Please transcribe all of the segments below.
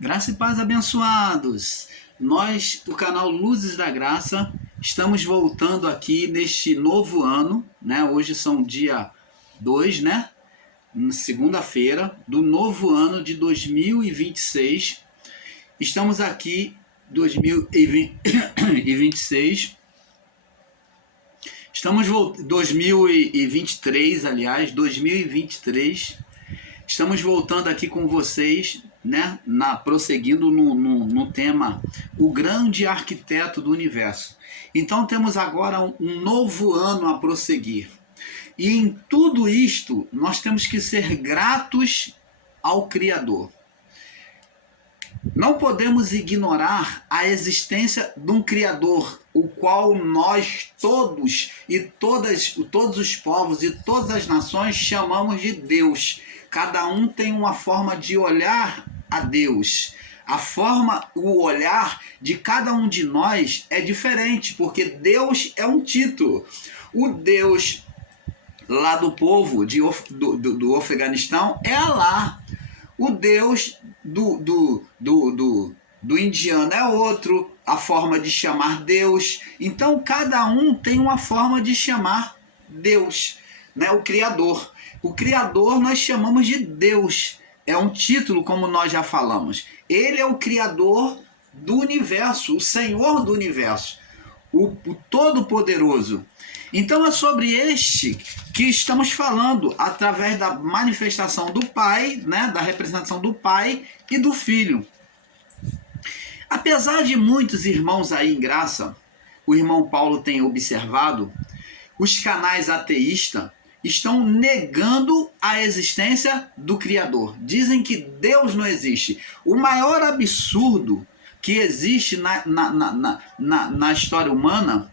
Graça e paz, abençoados! Nós, do canal Luzes da Graça, estamos voltando aqui neste novo ano, né? Hoje são dia 2, né? Segunda-feira do novo ano de 2026. Estamos aqui 2026. Estamos 2023, aliás, 2023. Estamos voltando aqui com vocês, né, prosseguindo no tema O Grande Arquiteto do Universo. Então temos agora um novo ano a prosseguir. E em tudo isto, nós temos que ser gratos ao Criador. Não podemos ignorar a existência de um Criador, o qual nós todos e todos os povos e todas as nações chamamos de Deus. Cada um tem uma forma de olhar a Deus. O olhar de cada um de nós é diferente, porque Deus é um título. O Deus lá do povo do Afeganistão é Alá. O Deus do indiano é outro, a forma de chamar Deus. Então cada um tem uma forma de chamar Deus, né? O Criador. O Criador nós chamamos de Deus. É um título, como nós já falamos. Ele é o Criador do universo, o Senhor do universo, o Todo-Poderoso. Então é sobre este que estamos falando, através da manifestação do Pai, né, da representação do Pai e do Filho. Apesar de muitos irmãos aí em graça, o irmão Paulo tem observado, os canais ateístas estão negando a existência do Criador. Dizem que Deus não existe. O maior absurdo que existe na história humana,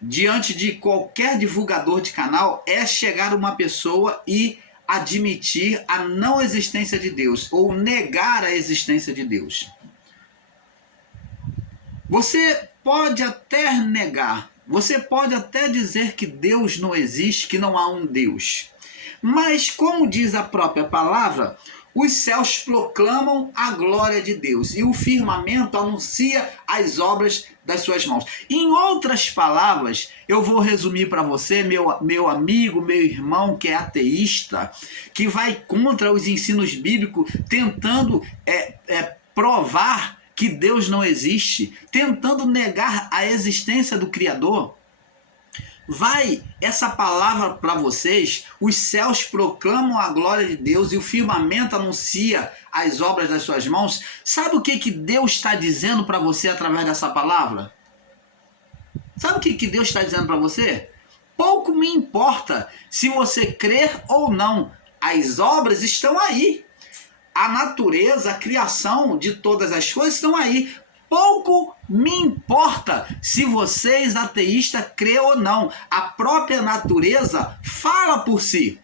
diante de qualquer divulgador de canal, é chegar uma pessoa e admitir a não existência de Deus, ou negar a existência de Deus. Você pode até negar, você pode até dizer que Deus não existe, que não há um Deus. Mas, como diz a própria palavra, os céus proclamam a glória de Deus e o firmamento anuncia as obras das suas mãos. Em outras palavras, eu vou resumir para você, meu amigo, meu irmão que é ateísta, que vai contra os ensinos bíblicos, tentando provar que Deus não existe, tentando negar a existência do Criador. Vai essa palavra para vocês: os céus proclamam a glória de Deus e o firmamento anuncia as obras das suas mãos. Sabe o que Deus está dizendo para você através dessa palavra? Sabe o que Deus está dizendo para você? Pouco me importa se você crer ou não, as obras estão aí. A natureza, a criação de todas as coisas estão aí. Pouco me importa se vocês, ateístas, crê ou não. A própria natureza fala por si.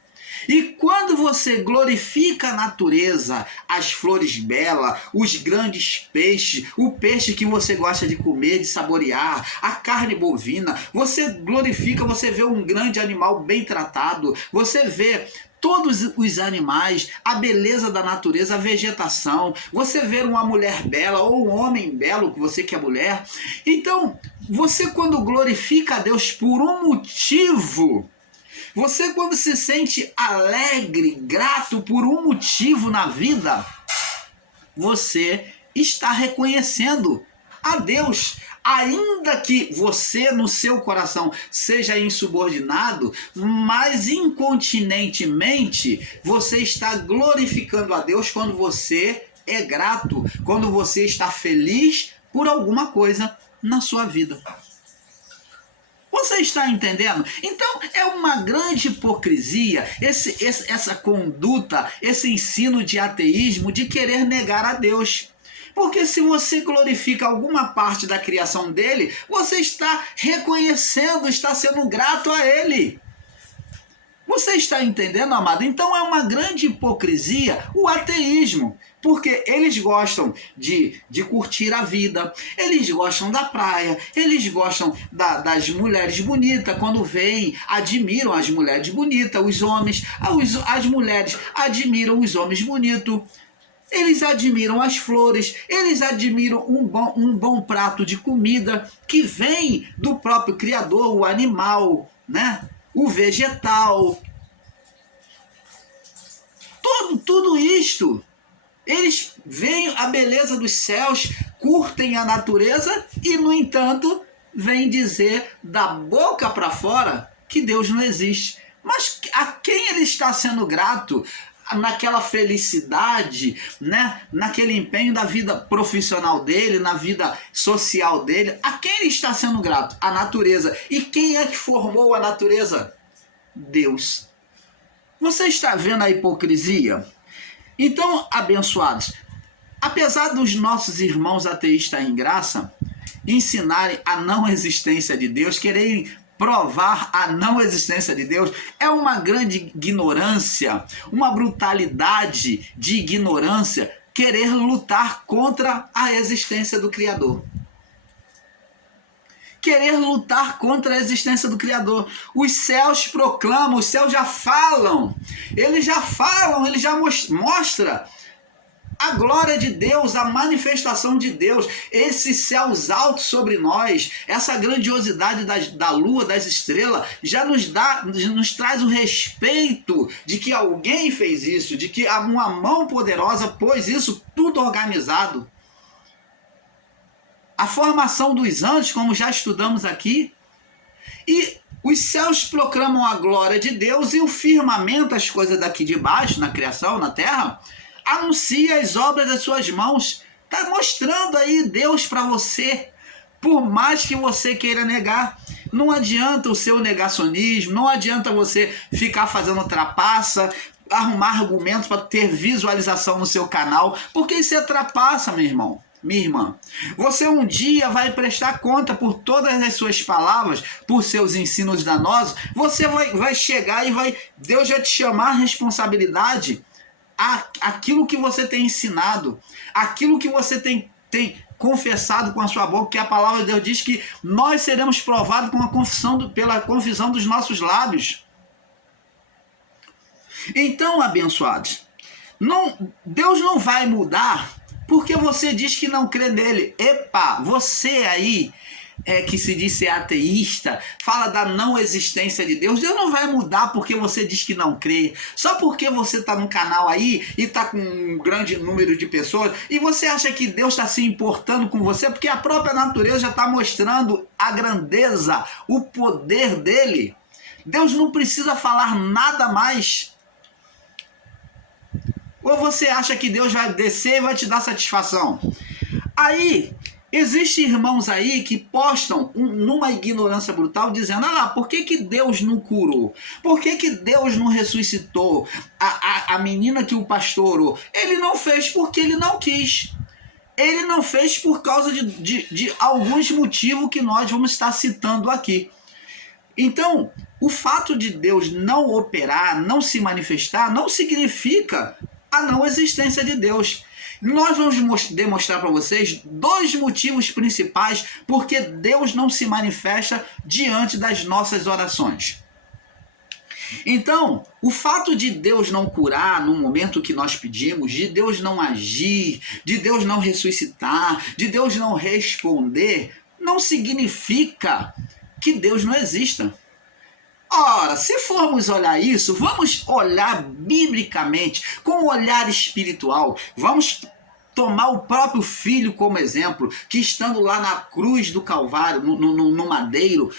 E quando você glorifica a natureza, as flores belas, os grandes peixes, o peixe que você gosta de comer, de saborear, a carne bovina, você glorifica, você vê um grande animal bem tratado, você vê todos os animais, a beleza da natureza, a vegetação, você vê uma mulher bela ou um homem belo, que você que é mulher. Então, você quando glorifica a Deus por um motivo, você quando se sente alegre, grato por um motivo na vida, você está reconhecendo a Deus. Ainda que você no seu coração seja insubordinado, mas incontinentemente você está glorificando a Deus quando você é grato, quando você está feliz por alguma coisa na sua vida. Você está entendendo? Então é uma grande hipocrisia essa conduta, esse ensino de ateísmo de querer negar a Deus. Porque se você glorifica alguma parte da criação dele, você está reconhecendo, está sendo grato a ele. Você está entendendo, amado? Então é uma grande hipocrisia o ateísmo, porque eles gostam de curtir a vida, eles gostam da praia, eles gostam das mulheres bonitas, quando veem, admiram as mulheres bonitas, os homens, as mulheres admiram os homens bonitos. Eles admiram as flores, eles admiram um bom prato de comida que vem do próprio Criador, o animal, né? O vegetal. Tudo isto. Eles veem a beleza dos céus, curtem a natureza e, no entanto, vêm dizer da boca para fora que Deus não existe. Mas a quem ele está sendo grato? Naquela felicidade, né? Naquele empenho da vida profissional dele, na vida social dele, a quem ele está sendo grato? A natureza. E quem é que formou a natureza? Deus. Você está vendo a hipocrisia? Então, abençoados, apesar dos nossos irmãos ateístas em graça ensinarem a não existência de Deus, quererem provar a não existência de Deus, é uma grande ignorância, uma brutalidade de ignorância querer lutar contra a existência do Criador. Querer lutar contra a existência do Criador. Os céus proclamam, os céus já falam, eles já mostram a glória de Deus, a manifestação de Deus, esses céus altos sobre nós, essa grandiosidade da lua, das estrelas, já nos traz o respeito de que alguém fez isso, de que uma mão poderosa pôs isso tudo organizado. A formação dos anjos, como já estudamos aqui, e os céus proclamam a glória de Deus e o firmamento, as coisas daqui de baixo, na criação, na terra, anuncia as obras das suas mãos. Está mostrando aí Deus para você. Por mais que você queira negar, não adianta o seu negacionismo, não adianta você ficar fazendo trapaça, arrumar argumentos para ter visualização no seu canal, porque isso é trapaça, meu irmão. Minha irmã, você um dia vai prestar conta por todas as suas palavras, por seus ensinos danosos. Você vai chegar e Deus vai te chamar a responsabilidade. Aquilo que você tem ensinado, aquilo que você tem confessado com a sua boca, que a palavra de Deus diz que nós seremos provados pela confissão dos nossos lábios. Então, abençoados, Deus não vai mudar porque você diz que não crê nele. Epa, você aí que se diz ser ateísta, fala da não existência de Deus. Deus não vai mudar porque você diz que não crê. Só porque você está no canal aí e está com um grande número de pessoas e você acha que Deus está se importando com você, porque a própria natureza já está mostrando a grandeza, o poder dele. Deus não precisa falar nada mais. Ou você acha que Deus vai descer e vai te dar satisfação? Aí, existem irmãos aí que postam numa ignorância brutal, dizendo, por que Deus não curou? Por que Deus não ressuscitou a menina que o pastor orou? Ele não fez porque ele não quis. Ele não fez por causa de alguns motivos que nós vamos estar citando aqui. Então, o fato de Deus não operar, não se manifestar, não significa a não existência de Deus. Nós vamos demonstrar para vocês 2 motivos principais porque Deus não se manifesta diante das nossas orações. Então, o fato de Deus não curar no momento que nós pedimos, de Deus não agir, de Deus não ressuscitar, de Deus não responder, não significa que Deus não exista. Ora, se formos olhar isso, vamos olhar biblicamente, com um olhar espiritual. Vamos tomar o próprio Filho como exemplo, que estando lá na cruz do Calvário, no madeiro,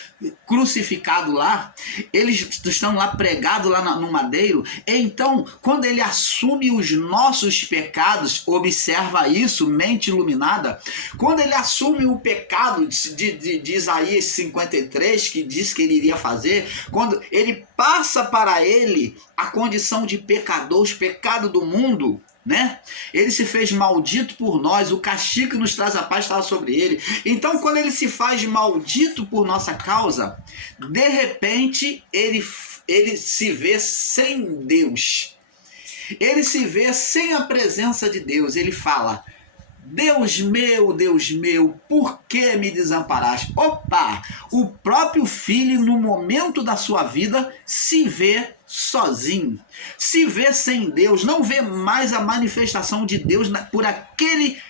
crucificado lá, eles estão lá pregados lá no madeiro. Então, quando ele assume os nossos pecados, observa isso, mente iluminada, quando ele assume o pecado de Isaías 53, que diz que ele iria fazer, quando ele passa para ele a condição de pecador, os pecados do mundo, né? Ele se fez maldito por nós, o castigo que nos traz a paz estava sobre ele. Então, quando ele se faz maldito por nossa causa, de repente ele se vê sem Deus. Ele se vê sem a presença de Deus. Ele fala: Deus meu, por que me desamparaste? Opa! O próprio filho, no momento da sua vida, se vê sozinho, se vê sem Deus, não vê mais a manifestação de Deus por aquele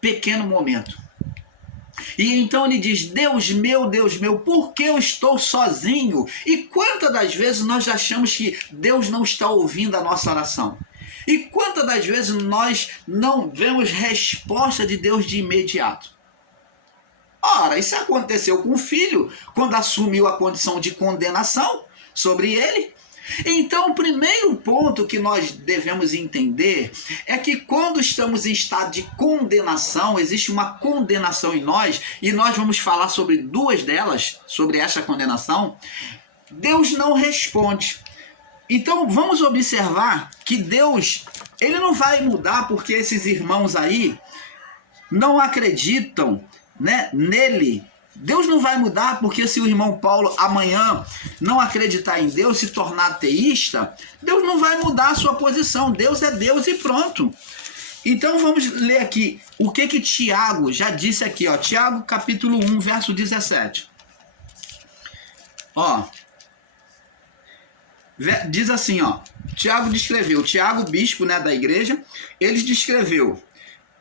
pequeno momento. E então ele diz: Deus meu, por que eu estou sozinho? E quantas das vezes nós achamos que Deus não está ouvindo a nossa oração? E quantas das vezes nós não vemos resposta de Deus de imediato? Ora, isso aconteceu com o filho, quando assumiu a condição de condenação sobre ele. Então, o primeiro ponto que nós devemos entender é que quando estamos em estado de condenação, existe uma condenação em nós, e nós vamos falar sobre duas delas, sobre essa condenação, Deus não responde. Então, vamos observar que Deus, ele não vai mudar porque esses irmãos aí não acreditam, né, nele. Deus não vai mudar porque se o irmão Paulo amanhã não acreditar em Deus, se tornar ateísta, Deus não vai mudar a sua posição. Deus é Deus e pronto. Então vamos ler aqui o que Tiago já disse aqui, ó. Tiago capítulo 1, verso 17. Ó. Diz assim, ó. Tiago descreveu, Tiago, bispo, né, da igreja, ele descreveu: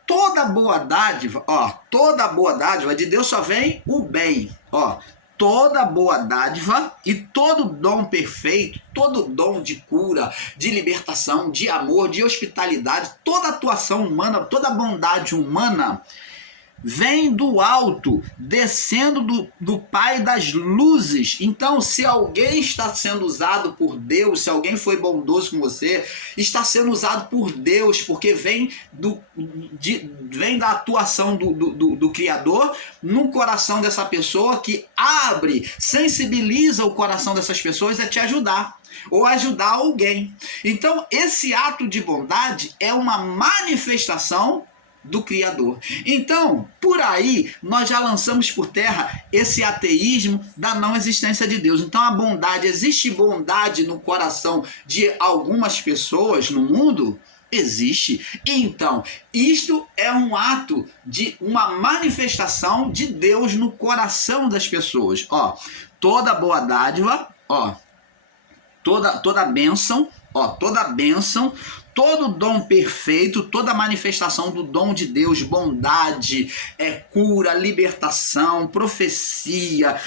toda boa dádiva, ó, toda boa dádiva de Deus só vem o bem, ó. Toda boa dádiva e todo dom perfeito, todo dom de cura, de libertação, de amor, de hospitalidade, toda atuação humana, toda bondade humana vem do alto, descendo do Pai das luzes. Então, se alguém está sendo usado por Deus, se alguém foi bondoso com você, está sendo usado por Deus, porque vem da atuação do Criador no coração dessa pessoa, que abre, sensibiliza o coração dessas pessoas a te ajudar, ou ajudar alguém. Então, esse ato de bondade é uma manifestação do Criador. Então, por aí, nós já lançamos por terra esse ateísmo da não existência de Deus. Então, a bondade, existe bondade no coração de algumas pessoas no mundo? Existe. Então, isto é um ato de uma manifestação de Deus no coração das pessoas. Ó, toda boa dádiva, ó, toda bênção, ó, toda bênção, todo dom perfeito, toda manifestação do dom de Deus, bondade, cura, libertação, profecia,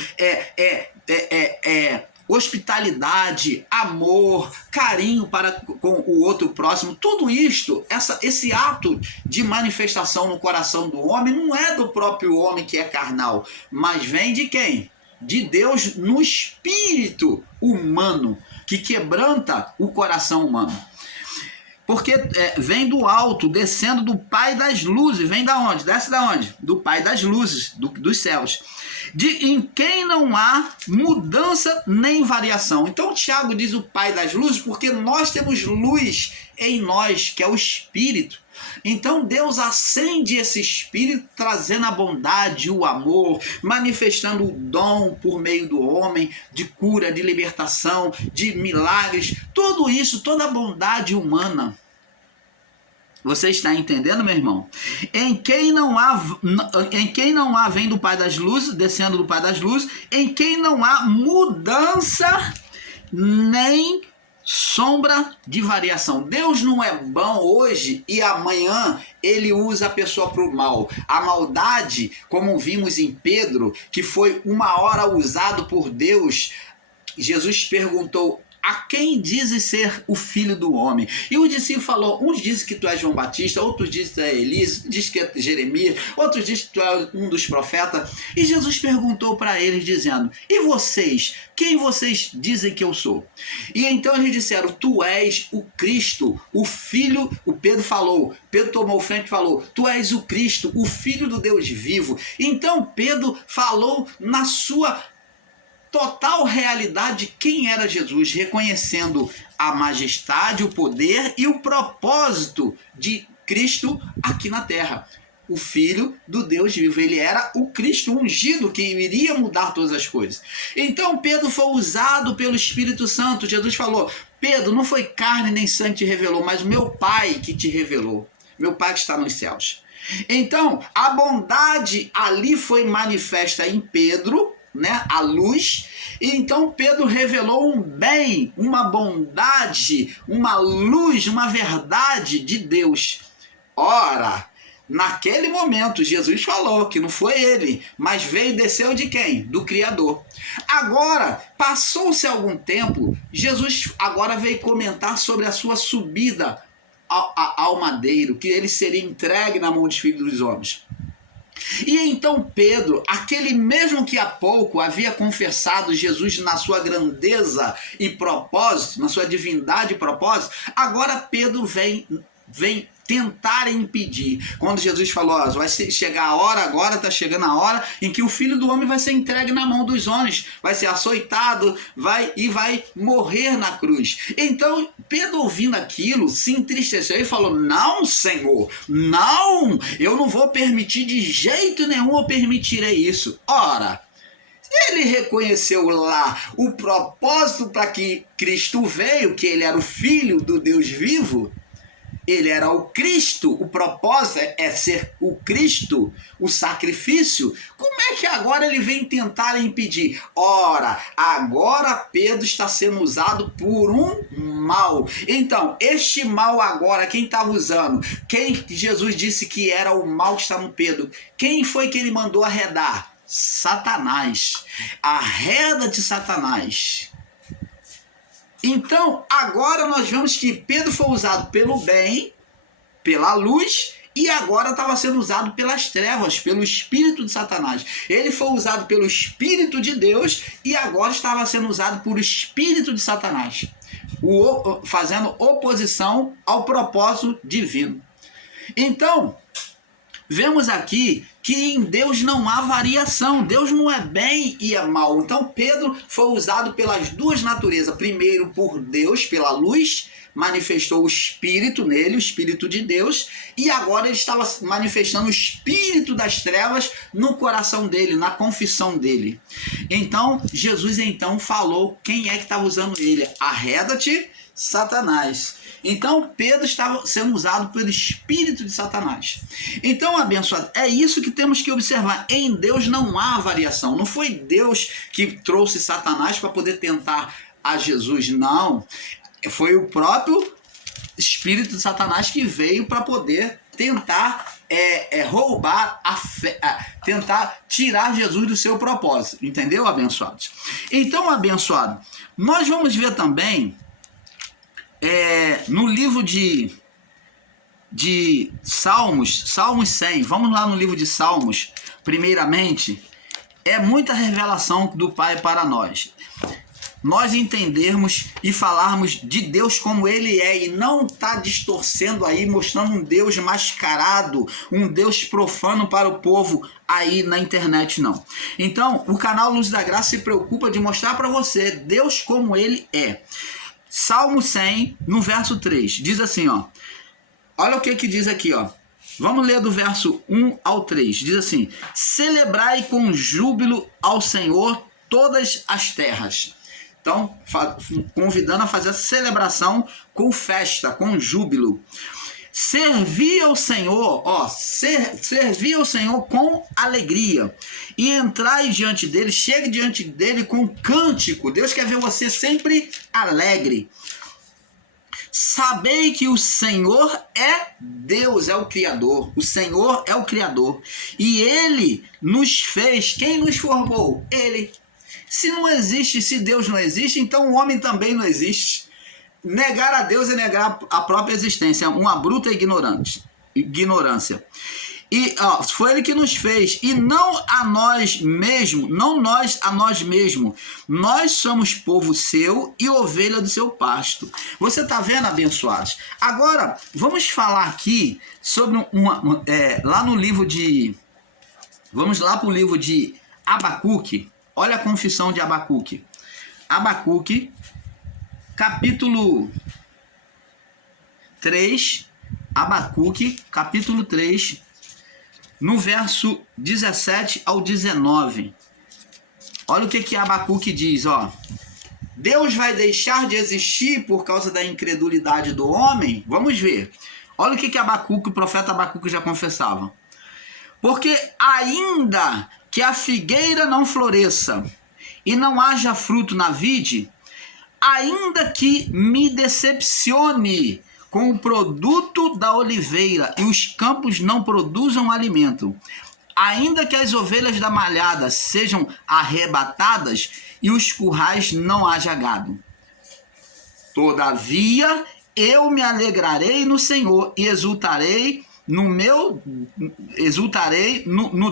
hospitalidade, amor, carinho para com o outro próximo, tudo isto, esse ato de manifestação no coração do homem não é do próprio homem que é carnal, mas vem de quem? De Deus no espírito humano, que quebranta o coração humano. Porque vem do alto, descendo do Pai das luzes. Vem da onde? Desce da onde? Do Pai das luzes, dos céus. Em quem não há mudança nem variação. Então Tiago diz o Pai das luzes porque nós temos luz em nós, que é o Espírito. Então Deus acende esse Espírito, trazendo a bondade, o amor, manifestando o dom por meio do homem, de cura, de libertação, de milagres, tudo isso, toda a bondade humana. Você está entendendo, meu irmão? Em quem não há vem do Pai das luzes, descendo do Pai das luzes, em quem não há mudança nem sombra de variação. Deus não é bom hoje e amanhã ele usa a pessoa para o mal. A maldade, como vimos em Pedro, que foi uma hora usado por Deus, Jesus perguntou: a quem dizes ser o filho do homem? E o discípulo falou: uns dizem que tu és João Batista, outros dizem que tu é Elias, diz que é Jeremias, outros dizem que tu é um dos profetas. E Jesus perguntou para eles dizendo: e vocês? Quem vocês dizem que eu sou? E então eles disseram: tu és o Cristo, o Filho. O Pedro tomou frente e falou: tu és o Cristo, o Filho do Deus vivo. Então Pedro falou na sua total realidade de quem era Jesus, reconhecendo a majestade, o poder e o propósito de Cristo aqui na terra. O Filho do Deus vivo. Ele era o Cristo ungido que iria mudar todas as coisas. Então Pedro foi usado pelo Espírito Santo. Jesus falou: Pedro, não foi carne nem sangue que te revelou, mas o meu Pai que te revelou. Meu Pai que está nos céus. Então, a bondade ali foi manifesta em Pedro, né, a luz, e então Pedro revelou um bem, uma bondade, uma luz, uma verdade de Deus. Ora, naquele momento Jesus falou que não foi ele, mas veio e desceu de quem? Do Criador. Agora, passou-se algum tempo, Jesus agora veio comentar sobre a sua subida ao madeiro, que ele seria entregue na mão dos filhos dos homens. E então Pedro, aquele mesmo que há pouco havia confessado Jesus na sua grandeza e propósito, na sua divindade e propósito, agora Pedro vem tentar impedir. Quando Jesus falou, ó, vai chegar a hora, agora está chegando a hora em que o Filho do Homem vai ser entregue na mão dos homens, vai ser açoitado, vai morrer na cruz. Então, Pedro, ouvindo aquilo, se entristeceu e falou, não, Senhor, não, eu não vou permitir de jeito nenhum, eu permitirei isso. Ora, ele reconheceu lá o propósito para que Cristo veio, que ele era o Filho do Deus vivo, ele era o Cristo, o propósito é ser o Cristo, o sacrifício. Como é que agora ele vem tentar impedir? Ora, agora Pedro está sendo usado por um mal. Então, este mal agora, quem estava usando? Quem Jesus disse que era o mal que está no Pedro? Quem foi que ele mandou arredar? Satanás. Arreda-te, Satanás. Então, agora nós vemos que Pedro foi usado pelo bem, pela luz, e agora estava sendo usado pelas trevas, pelo espírito de Satanás. Ele foi usado pelo Espírito de Deus e agora estava sendo usado por espírito de Satanás, fazendo oposição ao propósito divino. Então, vemos aqui que em Deus não há variação. Deus não é bem e é mal. Então Pedro foi usado pelas duas naturezas. Primeiro por Deus, pela luz, manifestou o Espírito nele, o Espírito de Deus. E agora ele estava manifestando o Espírito das trevas no coração dele, na confissão dele. Então Jesus falou quem é que estava usando ele. Arreda-te, Satanás. Então Pedro estava sendo usado pelo espírito de Satanás. Então, abençoado, é isso que temos que observar. Em Deus não há variação. Não foi Deus que trouxe Satanás para poder tentar a Jesus, não. Foi o próprio espírito de Satanás que veio para poder tentar roubar a fé, tentar tirar Jesus do seu propósito. Entendeu, abençoados? Então, abençoado, nós vamos ver também no livro de Salmos 100, vamos lá no livro de Salmos, primeiramente, é muita revelação do Pai para nós entendermos e falarmos de Deus como Ele é, e não tá distorcendo aí, mostrando um Deus mascarado, um Deus profano para o povo aí na internet, não. Então, o canal Luz da Graça se preocupa de mostrar para você Deus como Ele é. Salmo 100, no verso 3, diz assim, ó. Olha o que diz aqui, ó. Vamos ler do verso 1 ao 3. Diz assim: celebrai com júbilo ao Senhor todas as terras. Então, convidando a fazer essa celebração com festa, com júbilo. Servir ao Senhor, servir ao Senhor com alegria e entrai diante dele, chegue diante dele com cântico. Deus quer ver você sempre alegre. Sabei que o Senhor é Deus, é o Criador. O Senhor é o Criador. E Ele nos fez. Quem nos formou? Ele. Se não existe, se Deus não existe, então o homem também não existe. Negar a Deus é negar a própria existência, uma bruta ignorância. E foi Ele que nos fez, e não a nós mesmos, não nós a nós mesmos. Nós somos povo seu e ovelha do seu pasto. Você está vendo, abençoados? Agora, vamos falar aqui sobre lá no livro de... Vamos lá para o livro de Abacuque. Olha a confissão de Abacuque. Abacuque, capítulo 3, Abacuque, capítulo 3, no verso 17 ao 19. Olha o que Abacuque diz, ó. Deus vai deixar de existir por causa da incredulidade do homem? Vamos ver. Olha o que Abacuque, o profeta Abacuque já confessava. Porque ainda que a figueira não floresça e não haja fruto na vide, ainda que me decepcione com o produto da oliveira e os campos não produzam alimento, ainda que as ovelhas da malhada sejam arrebatadas e os currais não haja gado, todavia eu me alegrarei no Senhor e exultarei no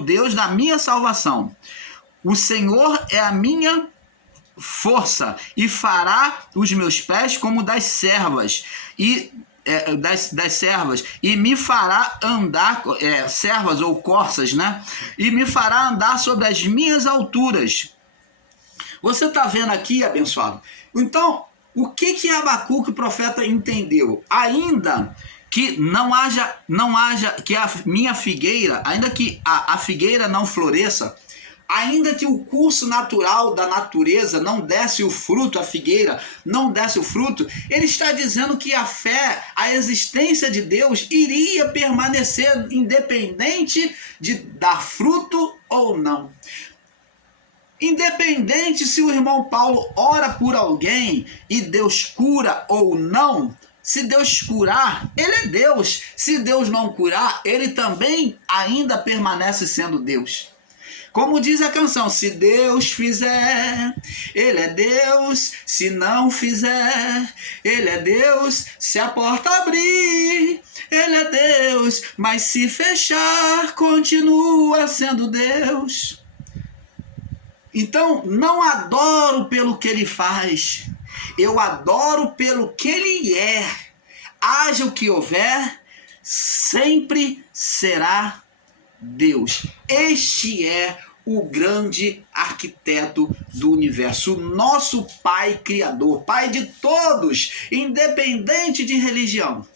Deus da minha salvação. O Senhor é a minha força e fará os meus pés como das servas e me fará andar, servas ou corças, né? E me fará andar sobre as minhas alturas. Você está vendo aqui, abençoado? Então, o que Abacuque, o profeta, entendeu? Ainda que não haja que a minha figueira, ainda que a figueira não floresça, ainda que o curso natural da natureza não desse o fruto, a figueira não desse o fruto, ele está dizendo que a fé, a existência de Deus iria permanecer independente de dar fruto ou não. Independente se o irmão Paulo ora por alguém e Deus cura ou não, se Deus curar, ele é Deus. Se Deus não curar, ele também ainda permanece sendo Deus. Como diz a canção, se Deus fizer, ele é Deus. Se não fizer, ele é Deus. Se a porta abrir, ele é Deus. Mas se fechar, continua sendo Deus. Então, não adoro pelo que ele faz. Eu adoro pelo que ele é. Haja o que houver, sempre será Deus. Este é o grande arquiteto do universo, o nosso Pai Criador, Pai de todos, independente de religião,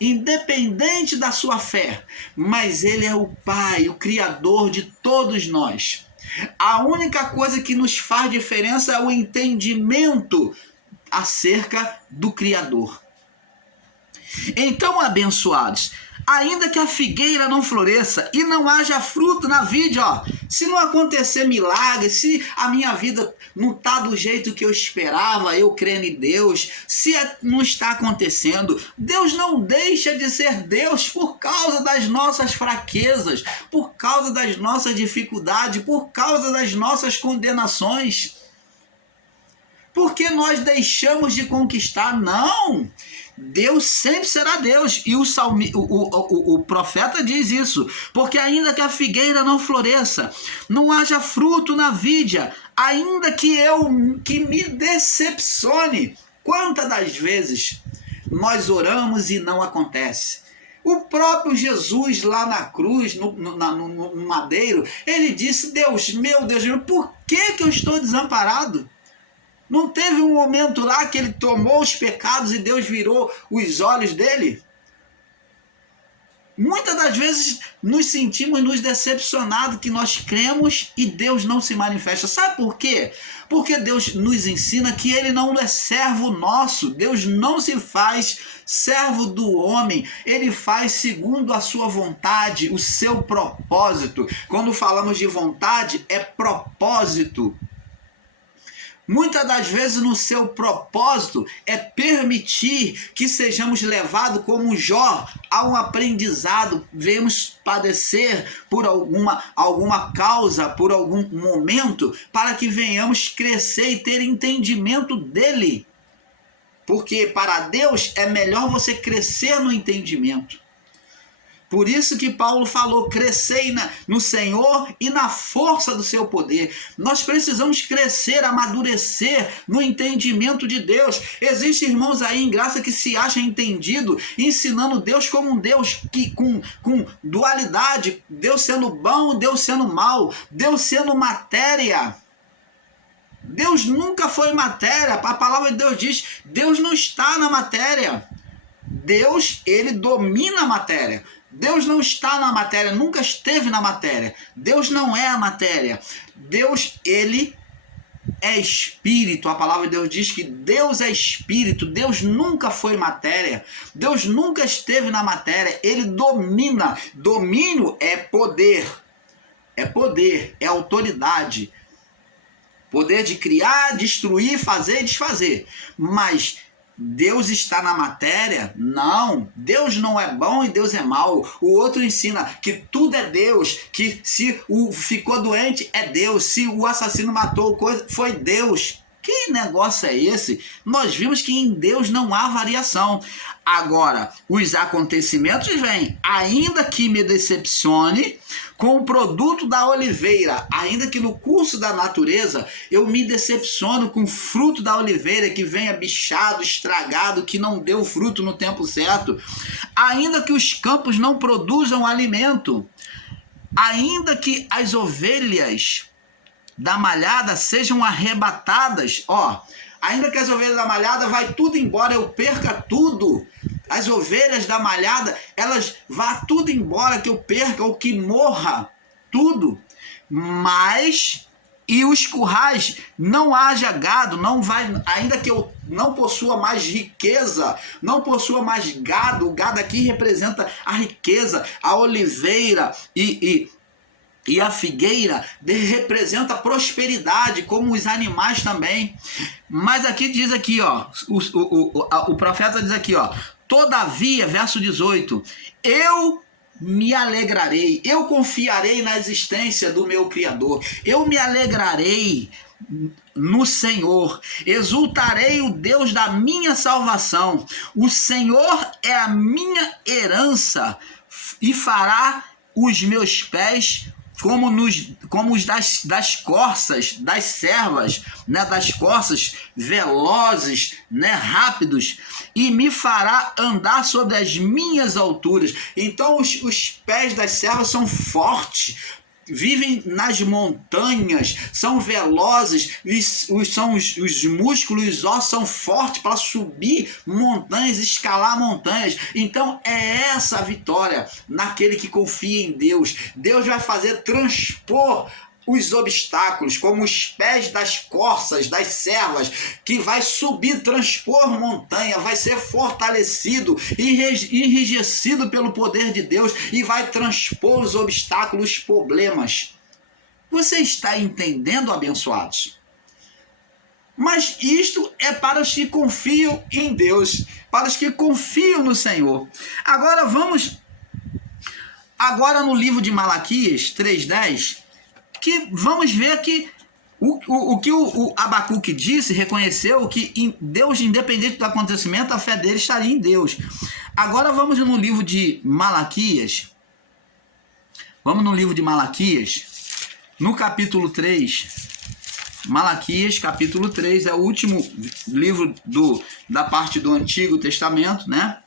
independente da sua fé, mas Ele é o Pai, o Criador de todos nós. A única coisa que nos faz diferença é o entendimento acerca do Criador. Então, abençoados, ainda que a figueira não floresça e não haja fruto na vide, se não acontecer milagre, se a minha vida não está do jeito que eu esperava, eu crendo em Deus, se não está acontecendo, Deus não deixa de ser Deus por causa das nossas fraquezas, por causa das nossas dificuldades, por causa das nossas condenações. Porque nós deixamos de conquistar? Não! Deus sempre será Deus. E o profeta diz isso. Porque ainda que a figueira não floresça, não haja fruto na vide, ainda que me decepcione. Quantas das vezes nós oramos e não acontece? O próprio Jesus lá na cruz, no madeiro, ele disse, Deus meu, por que eu estou desamparado? Não teve um momento lá que ele tomou os pecados e Deus virou os olhos dele? Muitas das vezes nos sentimos decepcionados que nós cremos e Deus não se manifesta. Sabe por quê? Porque Deus nos ensina que Ele não é servo nosso. Deus não se faz servo do homem. Ele faz segundo a sua vontade, o seu propósito. Quando falamos de vontade, é propósito. Muitas das vezes no seu propósito é permitir que sejamos levados como Jó a um aprendizado, venhamos padecer por alguma causa, por algum momento, para que venhamos crescer e ter entendimento dele. Porque para Deus é melhor você crescer no entendimento. Por isso que Paulo falou, crescei no Senhor e na força do seu poder. Nós precisamos crescer, amadurecer no entendimento de Deus. Existem irmãos aí em graça que se acham entendido, ensinando Deus como um Deus que, com dualidade, Deus sendo bom, Deus sendo mal, Deus sendo matéria. Deus nunca foi matéria. A palavra de Deus diz, Deus não está na matéria. Deus, ele domina a matéria. Deus não está na matéria, nunca esteve na matéria. Deus não é a matéria. Deus, ele é espírito. A palavra de Deus diz que Deus é espírito. Deus nunca foi matéria. Deus nunca esteve na matéria. Ele domina. Domínio é poder. é poder, é autoridade. Poder de criar, destruir, fazer e desfazer. Mas Deus está na matéria? Não. Deus não é bom e Deus é mau. O outro ensina que tudo é Deus, que se o ficou doente é Deus, se o assassino matou coisa foi Deus. Que negócio é esse? Nós vimos que em Deus não há variação. Agora, os acontecimentos vêm, ainda que me decepcione com o produto da oliveira, ainda que no curso da natureza eu me decepciono com o fruto da oliveira que venha bichado, estragado, que não deu fruto no tempo certo, ainda que os campos não produzam alimento, ainda que as ovelhas da malhada sejam arrebatadas, ainda que as ovelhas da malhada vai tudo embora, eu perca tudo. As ovelhas da malhada, elas vá tudo embora, que eu perca ou que morra, tudo. Mas, e os currais, não haja gado, não vai, ainda que eu não possua mais riqueza, não possua mais gado, o gado aqui representa a riqueza, a oliveira e a figueira representa a prosperidade, como os animais também. Mas aqui diz aqui, o profeta diz aqui, todavia, verso 18, eu me alegrarei, eu confiarei na existência do meu Criador, eu me alegrarei no Senhor, exultarei o Deus da minha salvação, o Senhor é a minha herança e fará os meus pés como os das corças, das servas, né, das corças velozes, né, rápidos, e me fará andar sobre as minhas alturas. Então os pés das servas são fortes, vivem nas montanhas, são velozes, os músculos e os ossos são fortes para subir montanhas, escalar montanhas. Então é essa a vitória naquele que confia em Deus. Deus vai fazer transpor os obstáculos, como os pés das corças, das servas, que vai subir, transpor montanha, vai ser fortalecido, enrijecido pelo poder de Deus e vai transpor os obstáculos, os problemas. Você está entendendo, abençoados? Mas isto é para os que confiam em Deus, para os que confiam no Senhor. Agora no livro de Malaquias 3:10, que vamos ver que o que o Abacuque disse, reconheceu que em Deus, independente do acontecimento, a fé dele estaria em Deus. Agora vamos no livro de Malaquias. Vamos no livro de Malaquias, no capítulo 3. Malaquias, capítulo 3, é o último livro da parte do Antigo Testamento, né?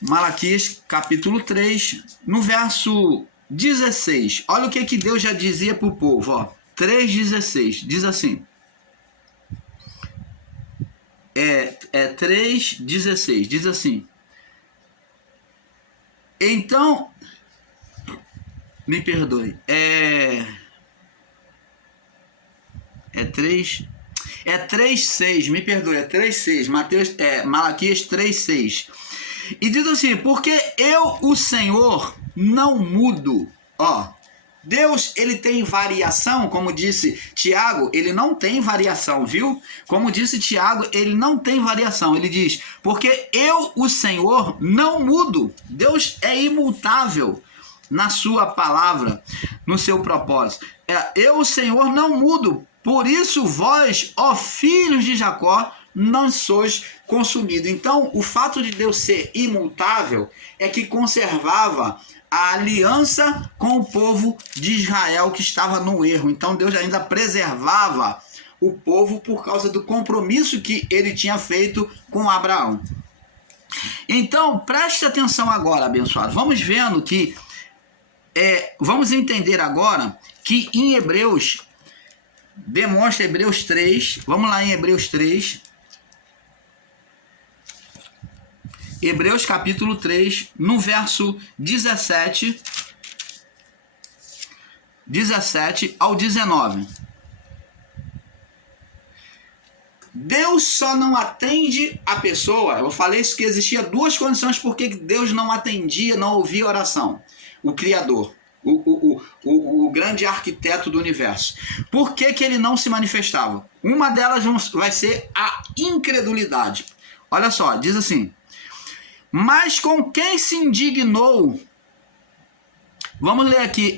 Malaquias, capítulo 3, no verso 16, olha o que Deus já dizia para o povo, 3,16, diz assim, 3,16, diz assim, então, me perdoe, é 3,6, me perdoe, é 3,6, Malaquias 3,6, e diz assim, porque eu, o Senhor, não mudo. Deus, ele tem variação, como disse Tiago, ele não tem variação, viu? Como disse Tiago, ele não tem variação. Ele diz, porque eu, o Senhor, não mudo. Deus é imutável na sua palavra, no seu propósito. Eu, o Senhor, não mudo. Por isso vós, ó filhos de Jacó, não sois consumidos. Então, o fato de Deus ser imutável é que conservava a aliança com o povo de Israel que estava no erro. Então Deus ainda preservava o povo por causa do compromisso que ele tinha feito com Abraão. Então preste atenção agora, abençoado. Vamos vendo que vamos entender agora que em Hebreus, demonstra Hebreus 3, vamos lá em Hebreus 3, Hebreus capítulo 3, no verso 17 ao 19. Deus só não atende a pessoa. Eu falei isso, que existia duas condições porque Deus não atendia, não ouvia oração. O Criador. o grande arquiteto do universo. Por que que ele não se manifestava? Uma delas vai ser a incredulidade. Olha só, diz assim: mas com quem se indignou... Vamos ler aqui,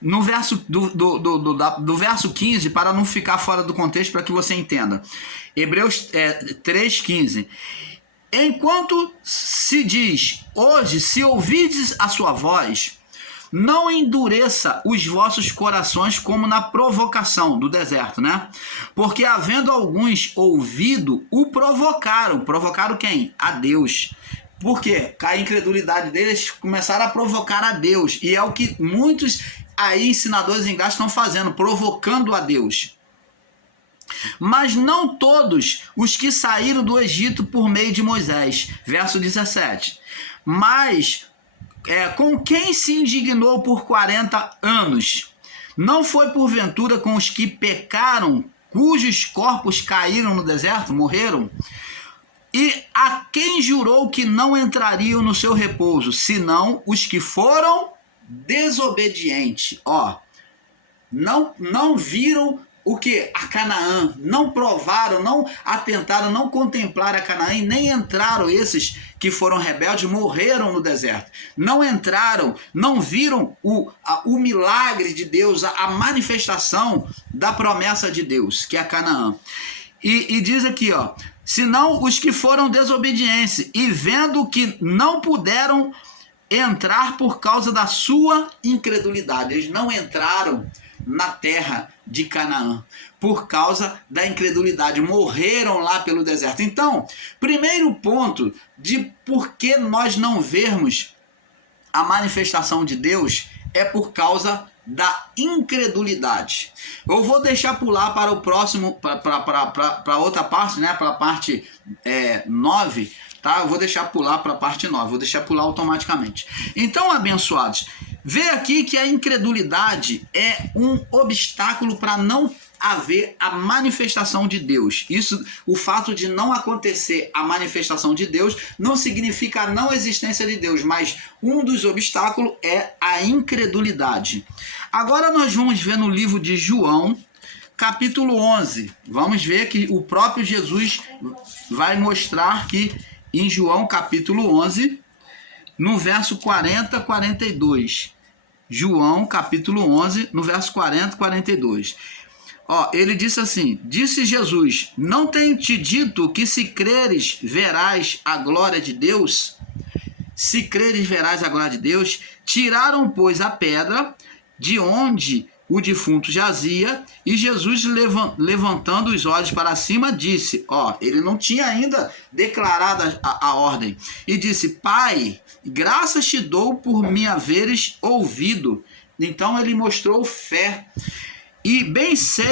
no verso do verso 15, para não ficar fora do contexto, para que você entenda. Hebreus 3,15. Enquanto se diz, hoje, se ouvides a sua voz, não endureça os vossos corações como na provocação do deserto, né? Porque havendo alguns ouvido, o provocaram. Provocaram quem? A Deus. Por quê? Com a incredulidade deles, começaram a provocar a Deus. E é o que muitos aí ensinadores em graça estão fazendo, provocando a Deus. Mas não todos os que saíram do Egito por meio de Moisés. Verso 17. Mas com quem se indignou por 40 anos? Não foi porventura com os que pecaram, cujos corpos caíram no deserto, morreram? E a quem jurou que não entrariam no seu repouso, senão os que foram desobedientes? Não viram o que? A Canaã, não provaram, não atentaram, não contemplaram a Canaã e nem entraram. Esses que foram rebeldes morreram no deserto. Não entraram, não viram o milagre de Deus, a manifestação da promessa de Deus, que é a Canaã. E diz aqui, senão os que foram desobedientes e vendo que não puderam entrar por causa da sua incredulidade. Eles não entraram na terra de Canaã por causa da incredulidade, morreram lá pelo deserto. Então, primeiro ponto de por que nós não vermos a manifestação de Deus é por causa da incredulidade. Eu vou deixar pular para o próximo, para outra parte, né? Para a parte 9, tá? Eu vou deixar pular para a parte 9, vou deixar pular automaticamente. Então, abençoados, vê aqui que a incredulidade é um obstáculo para não haver a manifestação de Deus. Isso, o fato de não acontecer a manifestação de Deus não significa a não existência de Deus, mas um dos obstáculos é a incredulidade. Agora nós vamos ver no livro de João, capítulo 11. Vamos ver que o próprio Jesus vai mostrar que em João, capítulo 11, no verso 40 e 42. João, capítulo 11, no verso 40 e 42. Ele disse assim: disse Jesus, não tenho te dito que se creres verás a glória de Deus? Se creres verás a glória de Deus. Tiraram, pois, a pedra de onde o defunto jazia, e Jesus, levantando os olhos para cima, disse, ele não tinha ainda declarado a ordem, e disse, Pai, graças te dou por me haveres ouvido. Então ele mostrou fé, e bem sei